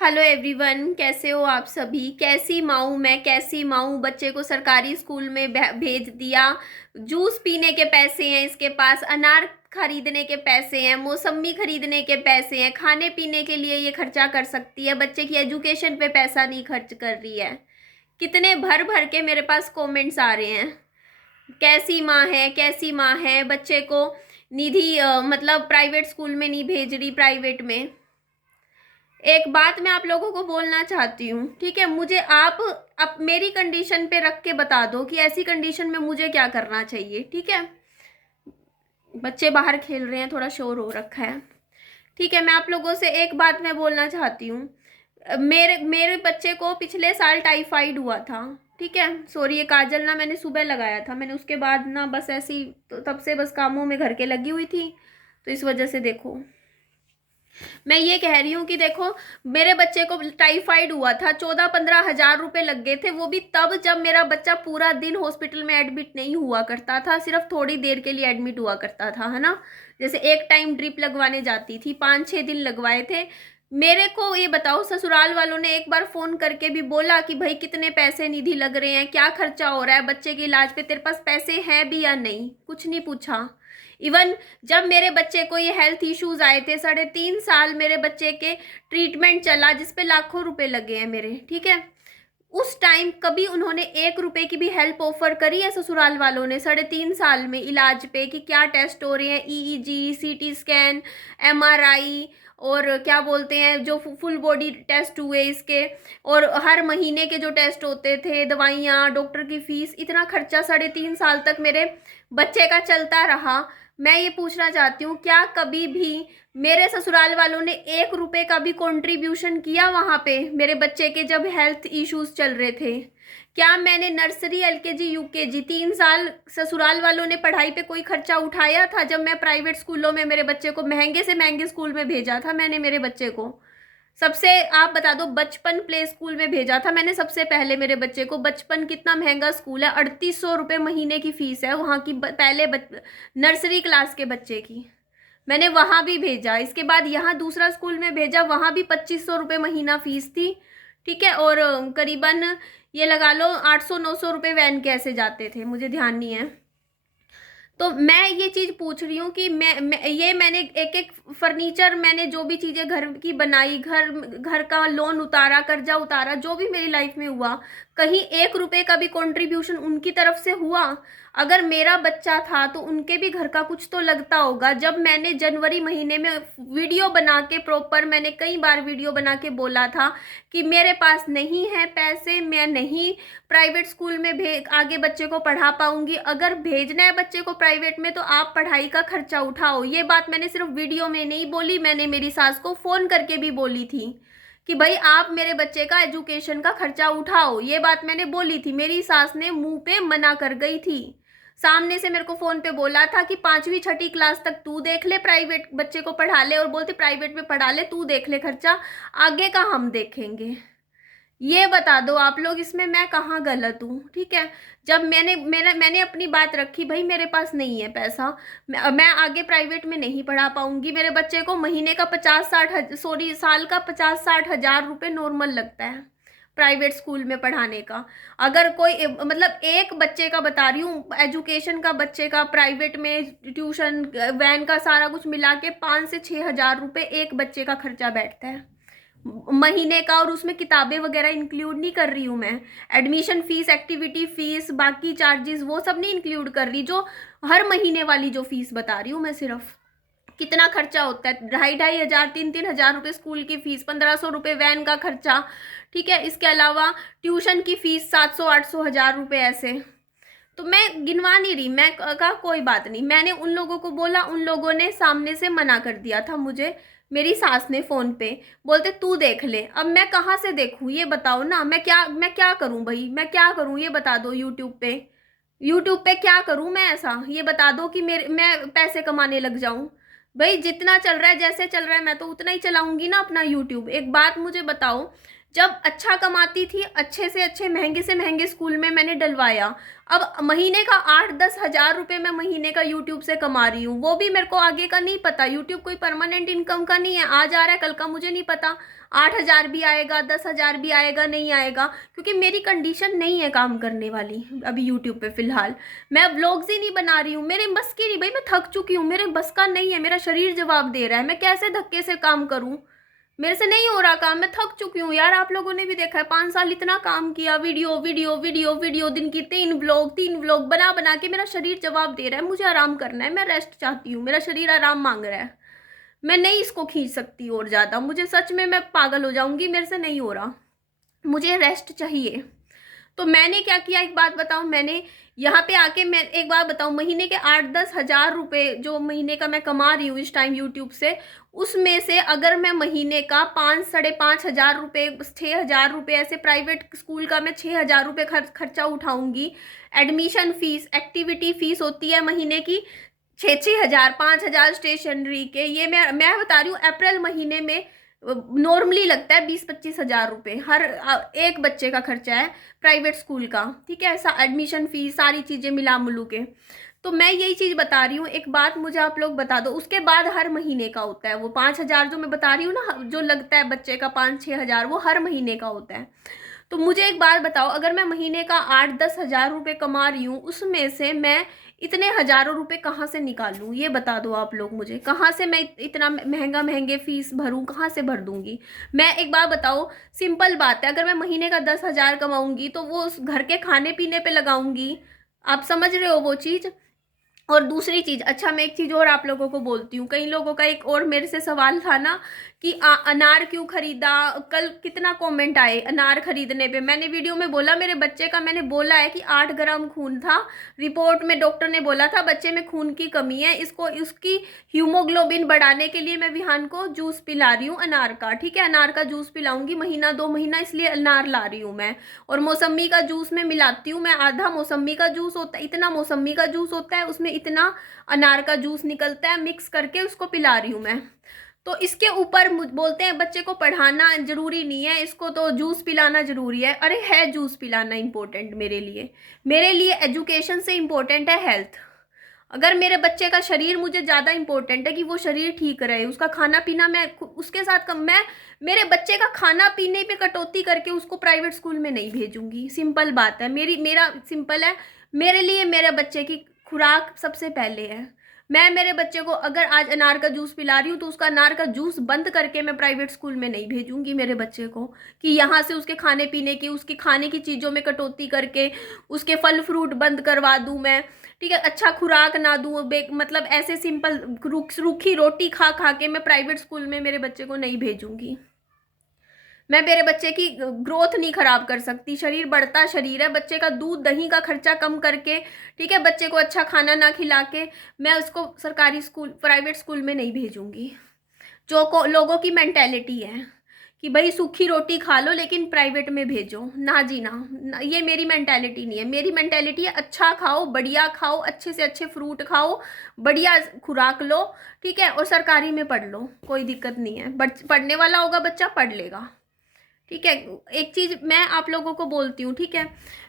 Hello everyone, कैसे हो आप सभी। कैसी माँ हूँ मैं, कैसी माँ हूँ। बच्चे को सरकारी स्कूल में भेज दिया। जूस पीने के पैसे हैं इसके पास, अनार खरीदने के पैसे हैं, मौसमी खरीदने के पैसे हैं, खाने पीने के लिए ये खर्चा कर सकती है, बच्चे की एजुकेशन पे पैसा नहीं खर्च कर रही है। कितने भर भर के मेरे पास कमेंट्स आ रहे हैं। कैसी माँ है, कैसी माँ है, बच्चे को निधि मतलब प्राइवेट स्कूल में नहीं भेज रही, प्राइवेट में। एक बात मैं आप लोगों को बोलना चाहती हूँ, ठीक है। मुझे आप अब मेरी कंडीशन पे रख के बता दो कि ऐसी कंडीशन में मुझे क्या करना चाहिए, ठीक है। बच्चे बाहर खेल रहे हैं, थोड़ा शोर हो रखा है, ठीक है। मैं आप लोगों से एक बात मैं बोलना चाहती हूँ। मेरे मेरे बच्चे को पिछले साल टाइफाइड हुआ था, ठीक है। सॉरी, ये काजल ना मैंने सुबह लगाया था, मैंने उसके बाद ना बस ऐसी तो तब से बस कामों में घर के लगी हुई थी, तो इस वजह से देखो मैं ये कह रही हूँ कि देखो, मेरे बच्चे को टाइफाइड हुआ था, 14-15 हज़ार रुपए लग गए थे। वो भी तब जब मेरा बच्चा पूरा दिन हॉस्पिटल में एडमिट नहीं हुआ करता था, सिर्फ थोड़ी देर के लिए एडमिट हुआ करता था, है ना। जैसे एक टाइम ड्रिप लगवाने जाती थी, 5-6 दिन लगवाए थे। मेरे को ये बताओ, ससुराल वालों ने एक बार फोन करके भी बोला कि भाई कितने पैसे निधि लग रहे हैं, क्या खर्चा हो रहा है बच्चे के इलाज पे, तेरे पास पैसे हैं भी या नहीं, कुछ नहीं पूछा। इवन जब मेरे बच्चे को ये हेल्थ इश्यूज आए थे, 3.5 साल मेरे बच्चे के ट्रीटमेंट चला, जिसपे लाखों रुपए लगे हैं मेरे, ठीक है। उस टाइम कभी उन्होंने 1 रुपए की भी हेल्प ऑफर करी है ससुराल वालों ने 3.5 साल में इलाज पे, कि क्या टेस्ट हो रहे हैं, ईईजी, सीटी स्कैन, एमआरआई, और क्या बोलते हैं जो फुल बॉडी टेस्ट हुए इसके, और हर महीने के जो टेस्ट होते थे, दवाइयाँ, डॉक्टर की फीस, इतना खर्चा 3.5 साल तक मेरे बच्चे का चलता रहा। मैं ये पूछना चाहती हूँ, क्या कभी भी मेरे ससुराल वालों ने 1 रुपए का भी कंट्रीब्यूशन किया वहां पे मेरे बच्चे के जब हेल्थ इश्यूज चल रहे थे? क्या मैंने नर्सरी, एलकेजी, यूकेजी 3 साल ससुराल वालों ने पढ़ाई पे कोई खर्चा उठाया था? जब मैं प्राइवेट स्कूलों में मेरे बच्चे को महंगे से महंगे स्कूल में भेजा था मैंने मेरे बच्चे को, सबसे, आप बता दो, बचपन प्ले स्कूल में भेजा था मैंने सबसे पहले मेरे बच्चे को। बचपन कितना महंगा स्कूल है, 3800 रुपये महीने की फीस है वहाँ की, पहले नर्सरी क्लास के बच्चे की। मैंने वहाँ भी भेजा, इसके बाद यहाँ दूसरा स्कूल में भेजा, वहाँ भी 2500 रुपये महीना फीस थी, ठीक है। और करीबन ये लगा लो 800-900 रुपये वैन के ऐसे जाते थे, मुझे ध्यान नहीं है। तो मैं ये चीज पूछ रही हूँ कि मैंने एक एक फर्नीचर, मैंने जो भी चीजें घर की बनाई, घर घर का लोन उतारा, कर्जा उतारा, जो भी मेरी लाइफ में हुआ, कहीं 1 रुपए का भी कंट्रीब्यूशन उनकी तरफ से हुआ? अगर मेरा बच्चा था तो उनके भी घर का कुछ तो लगता होगा। जब मैंने जनवरी महीने में वीडियो बना के प्रॉपर, मैंने कई बार वीडियो बना के बोला था कि मेरे पास नहीं है पैसे, मैं नहीं प्राइवेट स्कूल में आगे बच्चे को पढ़ा पाऊंगी, अगर भेजना है बच्चे को प्राइवेट में तो आप पढ़ाई का खर्चा उठाओ। ये बात मैंने सिर्फ वीडियो में नहीं बोली, मैंने मेरी सास को फोन करके भी बोली थी कि भाई आप मेरे बच्चे का एजुकेशन का खर्चा उठाओ। ये बात मैंने बोली थी, मेरी सास ने मुंह पे मना कर गई थी। सामने से मेरे को फोन पे बोला था कि 5वीं 6ठी क्लास तक तू देख ले, प्राइवेट बच्चे को पढ़ा ले, और बोलते प्राइवेट में पढ़ा ले, तू देख ले खर्चा, आगे का हम देखेंगे। ये बता दो आप लोग, इसमें मैं कहाँ गलत हूँ, ठीक है। जब मैंने अपनी बात रखी, भाई मेरे पास नहीं है पैसा, मैं आगे प्राइवेट में नहीं पढ़ा पाऊंगी, मेरे बच्चे को महीने का 50-60 सॉरी साल का 50-60 हज़ार रुपये नॉर्मल लगता है प्राइवेट स्कूल में पढ़ाने का। अगर कोई मतलब एक बच्चे का बता रही हूँ, एजुकेशन का बच्चे का, प्राइवेट में ट्यूशन वैन का सारा कुछ मिला के 5 से 6 हज़ार रुपये एक बच्चे का खर्चा बैठता है महीने का, और उसमें किताबें वगैरह इंक्लूड नहीं कर रही हूँ मैं। एडमिशन फीस, एक्टिविटी फीस, बाकी चार्जेस वो सब नहीं इंक्लूड कर रही, जो हर महीने वाली जो फीस बता रही हूँ मैं सिर्फ। कितना खर्चा होता है, 2,500-2,500, 3-3 हज़ार रुपये स्कूल की फीस, 1,500 रुपये वैन का खर्चा, ठीक है। इसके अलावा ट्यूशन की फीस 700-800 हज़ार रुपये ऐसे। तो मैं गिनवा नहीं रही, मैं कहा कोई बात नहीं, मैंने उन लोगों को बोला, उन लोगों ने सामने से मना कर दिया था मुझे। मेरी सास ने फोन पे बोलते तू देख ले। अब मैं कहाँ से देखूँ ये बताओ ना, मैं क्या करूँ भाई, मैं क्या करूँ ये बता दो। यूट्यूब पे क्या करूँ मैं ऐसा, ये बता दो कि मैं पैसे कमाने लग जाऊँ? भाई जितना चल रहा है, जैसे चल रहा है, मैं तो उतना ही चलाऊंगी ना अपना यूट्यूब। एक बात मुझे बताओ, जब अच्छा कमाती थी, अच्छे से अच्छे महंगे से महंगे स्कूल में मैंने डलवाया। अब महीने का 8-10 हज़ार रुपये मैं महीने का यूट्यूब से कमा रही हूँ, वो भी मेरे को आगे का नहीं पता। यूट्यूब कोई परमानेंट इनकम का नहीं है, आज आ रहा है कल का मुझे नहीं पता, 8 हज़ार भी आएगा, 10 हज़ार भी आएगा, नहीं आएगा, क्योंकि मेरी कंडीशन नहीं है काम करने वाली अभी यूट्यूब पे। फिलहाल मैं व्लॉग्स ही नहीं बना रही हूँ, मेरे बस की नहीं भाई, मैं थक चुकी हूँ, मेरे बस का नहीं है, मेरा शरीर जवाब दे रहा है, मैं कैसे धक्के से काम करूँ, मेरे से नहीं हो रहा काम, मैं थक चुकी हूँ यार। आप लोगों ने भी देखा है, 5 साल इतना काम किया, वीडियो वीडियो वीडियो वीडियो, दिन की 3 व्लॉग बना बना के मेरा शरीर जवाब दे रहा है, मुझे आराम करना है, मैं रेस्ट चाहती हूँ, मेरा शरीर आराम मांग रहा है, मैं नहीं इसको खींच सकती और ज़्यादा, मुझे सच में मैं पागल हो जाऊंगी, मेरे से नहीं हो रहा, मुझे रेस्ट चाहिए। तो मैंने क्या किया, एक बात बताऊं, मैंने यहाँ पे आके, मैं एक बात बताऊं, महीने के 8-10 हज़ार रुपये जो महीने का मैं कमा रही हूँ इस टाइम यूट्यूब से, उसमें से अगर मैं महीने का 5-5.5 हज़ार रुपये, 6 हज़ार रुपये ऐसे प्राइवेट स्कूल का मैं 6 हज़ार रुपये खर्चा उठाऊंगी। एडमिशन फीस, एक्टिविटी फीस होती है महीने की 6-6 हज़ार, 5 हज़ार स्टेशनरी के, ये मैं बता रही हूँ अप्रैल महीने में नॉर्मली लगता है 20-25 हज़ार रुपये हर एक बच्चे का खर्चा है प्राइवेट स्कूल का, ठीक है, ऐसा एडमिशन फीस सारी चीज़ें मिला मुलू के। तो मैं यही चीज़ बता रही हूँ, एक बात मुझे आप लोग बता दो, उसके बाद हर महीने का होता है वो 5 हज़ार जो मैं बता रही हूँ ना, जो लगता है बच्चे का 5-6 हज़ार, वो हर महीने का होता है। तो मुझे एक बात बताओ, अगर मैं महीने का 8-10 हज़ार रुपये कमा रही हूँ, उसमें से मैं इतने हजारों रुपए कहाँ से निकालूं, ये बता दो आप लोग मुझे, कहाँ से मैं इतना महंगा महंगे फीस भरूं, कहाँ से भर दूंगी मैं? एक बात बताओ, सिंपल बात है, अगर मैं महीने का 10 हज़ार कमाऊंगी तो वो उस घर के खाने पीने पे लगाऊंगी, आप समझ रहे हो वो चीज़। और दूसरी चीज, अच्छा मैं एक चीज और आप लोगों को बोलती हूँ, कई लोगों का एक और मेरे से सवाल था ना कि अनार क्यों खरीदा, कल कितना कमेंट आए अनार खरीदने पे। मैंने वीडियो में बोला, मेरे बच्चे का मैंने बोला है कि 8 ग्राम खून था, रिपोर्ट में डॉक्टर ने बोला था बच्चे में खून की कमी है, इसको उसकी हीमोग्लोबिन बढ़ाने के लिए मैं विहान को जूस पिला रही हूँ अनार का, ठीक है, अनार का जूस पिलाऊंगी महीना 2 महीना, इसलिए अनार ला रही हूँ मैं। और मौसम्मी का जूस में मिलाती हूँ मैं, आधा मौसम्मी का जूस होता है, इतना मौसम्मी का जूस होता है, उसमें इतना अनार का जूस निकलता है, मिक्स करके उसको पिला रही हूँ मैं। तो इसके ऊपर बोलते हैं बच्चे को पढ़ाना जरूरी नहीं है, इसको तो जूस पिलाना जरूरी है। अरे है जूस पिलाना इंपॉर्टेंट मेरे लिए एजुकेशन से इंपॉर्टेंट है हेल्थ। अगर मेरे बच्चे का शरीर मुझे ज़्यादा इंपॉर्टेंट है कि वो शरीर ठीक रहे, उसका खाना पीना मैं उसके साथ कम, मैं मेरे बच्चे का खाना पीने पे कटौती करके उसको प्राइवेट स्कूल में नहीं भेजूंगी, सिंपल बात है, मेरा सिंपल है, मेरे लिए मेरे बच्चे की खुराक सबसे पहले है। मैं मेरे बच्चे को अगर आज अनार का जूस पिला रही हूँ तो उसका अनार का जूस बंद करके मैं प्राइवेट स्कूल में नहीं भेजूंगी मेरे बच्चे को, कि यहाँ से उसके खाने पीने की, उसकी खाने की चीज़ों में कटौती करके उसके फल फ्रूट बंद करवा दूँ मैं, ठीक है, अच्छा खुराक ना दूँ, मतलब ऐसे सिंपल रूखी रोटी खा खा के मैं प्राइवेट स्कूल में मेरे बच्चे को नहीं भेजूंगी। मैं मेरे बच्चे की ग्रोथ नहीं खराब कर सकती, शरीर बढ़ता शरीर है, बच्चे का दूध दही का खर्चा कम करके, ठीक है, बच्चे को अच्छा खाना ना खिला के मैं उसको सरकारी स्कूल प्राइवेट स्कूल में नहीं भेजूंगी। लोगों की मेंटेलिटी है कि भाई सूखी रोटी खा लो लेकिन प्राइवेट में भेजो, ना जी ना, ये मेरी मेंटेलिटी नहीं है। मेरी मेंटेलिटी है अच्छा खाओ, बढ़िया खाओ, अच्छे से अच्छे फ्रूट खाओ, बढ़िया खुराक लो, ठीक है, और सरकारी में पढ़ लो, कोई दिक्कत नहीं है, पढ़ने वाला होगा बच्चा पढ़ लेगा, ठीक है। एक चीज मैं आप लोगों को बोलती हूँ, ठीक है,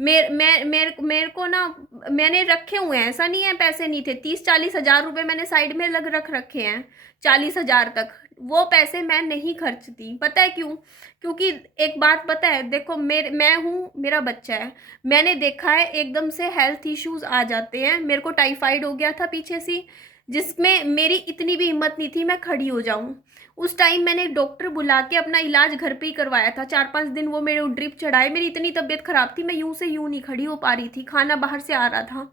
मेरे को ना, मैंने रखे हुए हैं, ऐसा नहीं है पैसे नहीं थे, 30-40 हज़ार रुपये मैंने साइड में रख रखे हैं, 40 हज़ार तक, वो पैसे मैं नहीं खर्चती, पता है क्यों? क्योंकि एक बात पता है, देखो मैं हूँ, मेरा बच्चा है, मैंने देखा है एकदम से हेल्थ इश्यूज आ जाते हैं, मेरे को टाइफाइड हो गया था पीछे से, जिसमें मेरी इतनी भी हिम्मत नहीं थी मैं खड़ी हो जाऊं। उस टाइम मैंने डॉक्टर बुला के अपना इलाज घर पे ही करवाया था, 4-5 दिन वो मेरे ड्रिप चढ़ाए, मेरी इतनी तबीयत खराब थी, मैं यूं से यूं नहीं खड़ी हो पा रही थी, खाना बाहर से आ रहा था,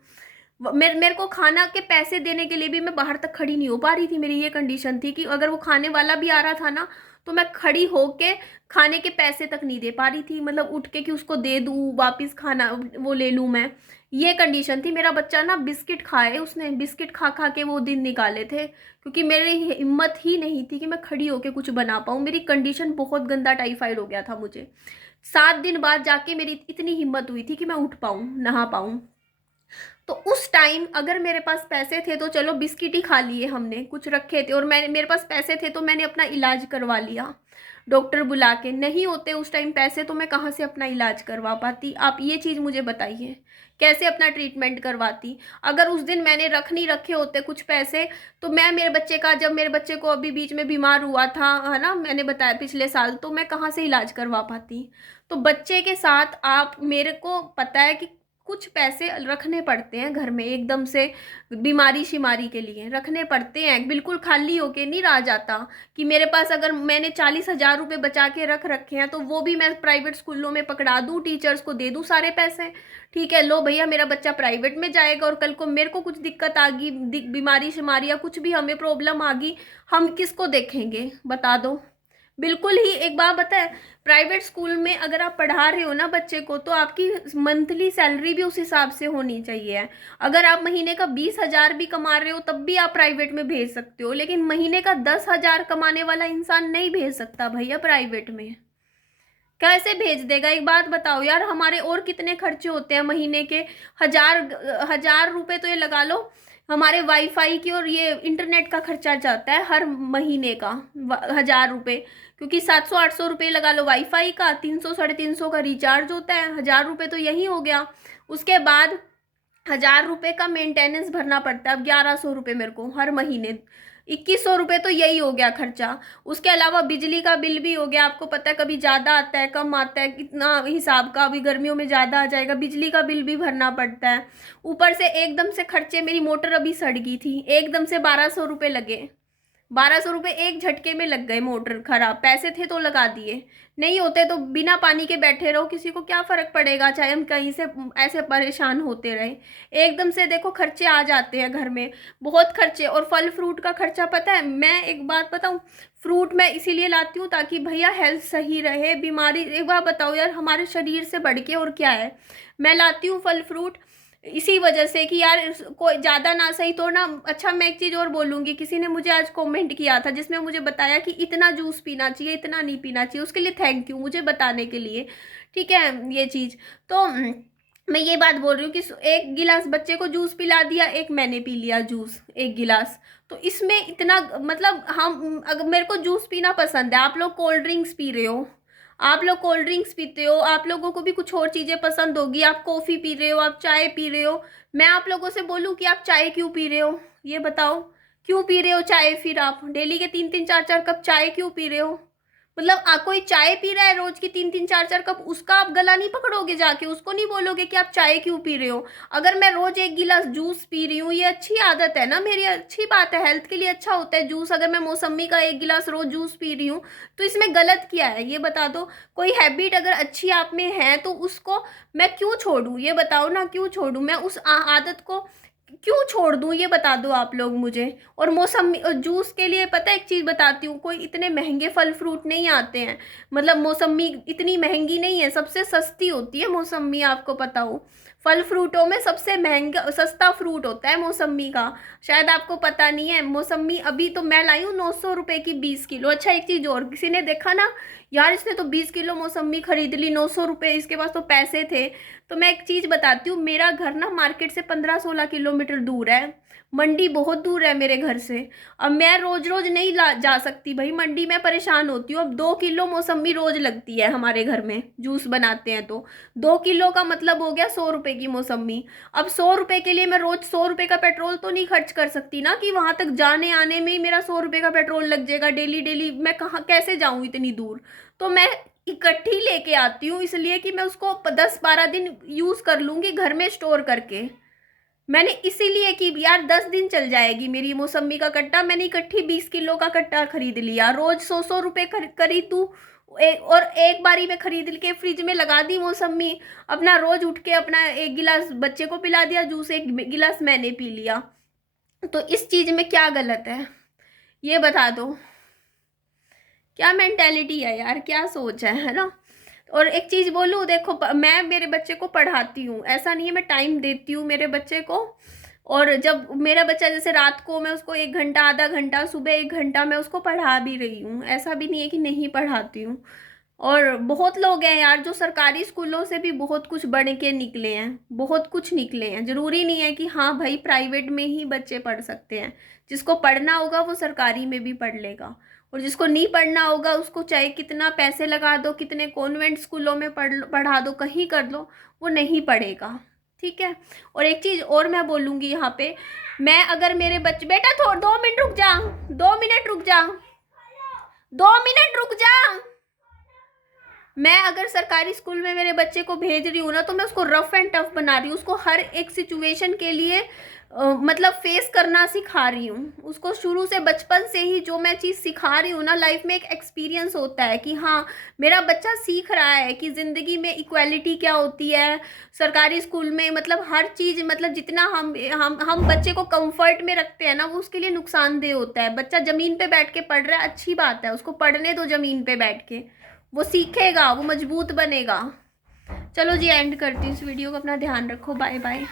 मेरे को खाना के पैसे देने के लिए भी मैं बाहर तक खड़ी नहीं हो पा रही थी, मेरी ये कंडीशन थी कि अगर वो खाने वाला भी आ रहा था ना तो मैं खड़ी होके खाने के पैसे तक नहीं दे पा रही थी, मतलब उठ के कि उसको दे दूँ वापिस खाना वो ले लूँ मैं, ये कंडीशन थी। मेरा बच्चा ना बिस्किट खाए, उसने बिस्किट खा खा के वो दिन निकाले थे, क्योंकि मेरी हिम्मत ही नहीं थी कि मैं खड़ी होके कुछ बना पाऊँ, मेरी कंडीशन बहुत गंदा टाइफाइड हो गया था मुझे। 7 दिन बाद जाके मेरी इतनी हिम्मत हुई थी कि मैं उठ पाऊँ, नहा पाऊँ। तो उस टाइम अगर मेरे पास पैसे थे तो चलो बिस्किट ही खा लिए हमने, कुछ रखे थे, और मेरे पास पैसे थे तो मैंने अपना इलाज करवा लिया। डॉक्टर बुला के, नहीं होते उस टाइम पैसे तो मैं कहाँ से अपना इलाज करवा पाती? आप ये चीज़ मुझे बताइए, कैसे अपना ट्रीटमेंट करवाती? अगर उस दिन मैंने नहीं रखे होते कुछ पैसे, तो मैं मेरे बच्चे का, जब मेरे बच्चे को अभी बीच में बीमार हुआ था, है ना, मैंने बताया पिछले साल, तो मैं कहाँ से इलाज करवा पाती? तो बच्चे के साथ आप, मेरे को पता है कि कुछ पैसे रखने पड़ते हैं घर में, एकदम से बीमारी शिमारी के लिए रखने पड़ते हैं, बिल्कुल खाली होके नहीं रहा जाता। कि मेरे पास अगर मैंने 40,000 रुपये बचा के रख रखे हैं, तो वो भी मैं प्राइवेट स्कूलों में पकड़ा दूँ, टीचर्स को दे दूँ सारे पैसे। ठीक है, लो भैया मेरा बच्चा प्राइवेट में जाएगा, और कल को मेरे को कुछ दिक्कत आ गई, बीमारी शिमारी या कुछ भी हमें प्रॉब्लम आ गई, हम किसको देखेंगे? बता दो। बिल्कुल ही एक बात बताए, प्राइवेट स्कूल में अगर आप पढ़ा रहे हो ना बच्चे को, तो आपकी मंथली सैलरी भी उस हिसाब से होनी चाहिए। अगर आप महीने का 20,000 भी कमा रहे हो, तब भी आप प्राइवेट में भेज सकते हो, लेकिन महीने का 10,000 कमाने वाला इंसान नहीं भेज सकता भैया प्राइवेट में। कैसे भेज देगा? एक बात बताओ यार, हमारे और कितने खर्चे होते हैं महीने के? 1,000 रुपए तो ये लगा लो, हमारे वाईफाई की और ये इंटरनेट का खर्चा जाता है हर महीने का, 1,000 रुपये। क्योंकि 700-800 रुपये लगा लो वाईफाई का, 300-350 का रिचार्ज होता है, 1,000 रुपये तो यही हो गया। उसके बाद 1,000 रुपये का मेंटेनेंस भरना पड़ता है, अब 1,100 रुपये मेरे को हर महीने, 2,100 रुपये तो यही हो गया खर्चा। उसके अलावा बिजली का बिल भी हो गया, आपको पता है कभी ज़्यादा आता है कम आता है, कितना हिसाब का, अभी गर्मियों में ज़्यादा आ जाएगा, बिजली का बिल भी भरना पड़ता है। ऊपर से एकदम से खर्चे, मेरी मोटर अभी सड़ गई थी, एकदम से 1,200 रुपये लगे, 1,200 रुपये एक झटके में लग गए, मोटर खराब, पैसे थे तो लगा दिए, नहीं होते तो बिना पानी के बैठे रहो, किसी को क्या फर्क पड़ेगा, चाहे हम कहीं से ऐसे परेशान होते रहे। एकदम से देखो खर्चे आ जाते हैं घर में, बहुत खर्चे। और फल फ्रूट का खर्चा, पता है मैं एक बात बताऊं, फ्रूट मैं इसीलिए लाती हूँ ताकि भैया हेल्थ सही रहे, बीमारी, एक बात बताओ यार, हमारे शरीर से बढ़ के और क्या है? मैं लाती हूँ फल फ्रूट इसी वजह से कि यार कोई ज़्यादा ना सही तो ना। अच्छा, मैं एक चीज़ और बोलूँगी, किसी ने मुझे आज कमेंट किया था जिसमें मुझे बताया कि इतना जूस पीना चाहिए, इतना नहीं पीना चाहिए, उसके लिए थैंक यू मुझे बताने के लिए। ठीक है, ये चीज़ तो मैं ये बात बोल रही हूँ कि एक गिलास बच्चे को जूस पिला दिया, एक मैंने पी लिया जूस, एक गिलास, तो इसमें इतना, मतलब हम, अगर मेरे को जूस पीना पसंद है, आप लोग कोल्ड ड्रिंक्स पी रहे हो, आप लोग कोल्ड ड्रिंक्स पीते हो, आप लोगों को भी कुछ और चीज़ें पसंद होगी, आप कॉफ़ी पी रहे हो, आप चाय पी रहे हो, मैं आप लोगों से बोलूँ कि आप चाय क्यों पी रहे हो? ये बताओ, क्यों पी रहे हो चाय? फिर आप डेली के 3-3 4-4 कप चाय क्यों पी रहे हो? मतलब कोई चाय पी रहा है रोज की 3-3 4-4 कप, उसका आप गला नहीं पकड़ोगे जाके, उसको नहीं बोलोगे कि आप चाय क्यों पी रहे हो? अगर मैं रोज एक गिलास जूस पी रही हूँ, ये अच्छी आदत है ना मेरी, अच्छी बात है, हेल्थ के लिए अच्छा होता है जूस। अगर मैं मौसमी का एक गिलास रोज जूस पी रही हूँ, तो इसमें गलत क्या है? ये बता दो। कोई हैबिट अगर अच्छी आप में है तो उसको मैं क्यों छोड़ूं? ये बताओ ना, क्यों छोड़ूं मैं उस आदत को, क्यों छोड़ दूं? ये बता दो आप लोग मुझे। और मौसमी और जूस के लिए पता है एक चीज़ बताती हूँ, कोई इतने महंगे फल फ्रूट नहीं आते हैं, मतलब मौसमी इतनी महंगी नहीं है, सबसे सस्ती होती है मौसमी, आपको पता हो। फल फ्रूटों में सबसे महंगा सस्ता फ्रूट होता है मौसमी का, शायद आपको पता नहीं है। मौसमी अभी तो मैं लाई हूँ 900 रुपये की 20 किलो। अच्छा, एक चीज़ और, किसी ने देखा ना यार, इसने तो 20 किलो मौसमी खरीद ली, 900 रुपये, इसके पास तो पैसे थे। तो मैं एक चीज़ बताती हूँ, मेरा घर ना मार्केट से 15-16 किलोमीटर दूर है, मंडी बहुत दूर है मेरे घर से। अब मैं रोज रोज नहीं जा सकती भाई मंडी, मैं परेशान होती हूँ। अब 2 किलो मौसमी रोज लगती है हमारे घर में, जूस बनाते हैं तो 2 किलो का मतलब हो गया 100 रुपये की मौसमी। अब 100 रुपये के लिए मैं रोज 100 रुपये का पेट्रोल तो नहीं खर्च कर सकती ना, कि वहां तक जाने आने में ही मेरा 100 रुपये का पेट्रोल लग जाएगा डेली डेली, मैं कहाँ कैसे जाऊँ इतनी दूर? तो मैं इकट्ठी लेके आती हूँ, इसलिए कि मैं उसको 10-12 दिन यूज कर लूंगी घर में स्टोर करके। मैंने इसीलिए कि यार 10 दिन चल जाएगी मेरी मौसमी का कट्टा, मैंने इकट्ठी 20 किलो का कट्टा खरीद लिया, रोज 100-100 रुपये खरीदूँ, और एक बारी में खरीद के फ्रिज में लगा दी मौसमी, अपना रोज उठ के अपना एक गिलास बच्चे को पिला दिया जूस, एक गिलास मैंने पी लिया। तो इस चीज में क्या गलत है? ये बता दो, क्या मेंटेलिटी है यार, क्या सोच है ना? और एक चीज़ बोलूँ, देखो मैं मेरे बच्चे को पढ़ाती हूँ, ऐसा नहीं है, मैं टाइम देती हूँ मेरे बच्चे को। और जब मेरा बच्चा, जैसे रात को मैं उसको 1 घंटा आधा घंटा, सुबह 1 घंटा मैं उसको पढ़ा भी रही हूँ, ऐसा भी नहीं है कि नहीं पढ़ाती हूँ। और बहुत लोग हैं यार जो सरकारी स्कूलों से भी बहुत कुछ बन के निकले हैं, बहुत कुछ निकले हैं। ज़रूरी नहीं है कि हाँ भाई प्राइवेट में ही बच्चे पढ़ सकते हैं, जिसको पढ़ना होगा वो सरकारी में भी पढ़ लेगा, और जिसको नहीं पढ़ना होगा उसको चाहे कितना पैसे लगा दो, कितने कॉन्वेंट स्कूलों में पढ़ा दो, कहीं कर दो, वो नहीं पढ़ेगा। ठीक है। और एक चीज़ और मैं बोलूँगी यहाँ पे, मैं अगर मेरे बच्चे, बेटा थोड़ा 2 मिनट रुक जा, 2 मिनट रुक जा, 2 मिनट रुक जा। मैं अगर सरकारी स्कूल में मेरे बच्चे को भेज रही हूँ ना, तो मैं उसको रफ एंड टफ बना रही हूँ, उसको हर एक सिचुएशन के लिए मतलब फेस करना सिखा रही हूँ उसको। शुरू से बचपन से ही जो मैं चीज़ सिखा रही हूँ ना, लाइफ में एक एक्सपीरियंस होता है कि हाँ मेरा बच्चा सीख रहा है कि ज़िंदगी में इक्वालिटी क्या होती है। सरकारी स्कूल में मतलब हर चीज़, मतलब जितना हम बच्चे को कंफर्ट में रखते हैं ना, वो उसके लिए नुकसानदेह होता है। बच्चा ज़मीन पे बैठ के पढ़ रहा है, अच्छी बात है, उसको पढ़ने दो ज़मीन पे बैठ के, वो सीखेगा, वो मजबूत बनेगा। चलो जी, एंड करती हूँ इस वीडियो को। अपना ध्यान रखो, बाय बाय।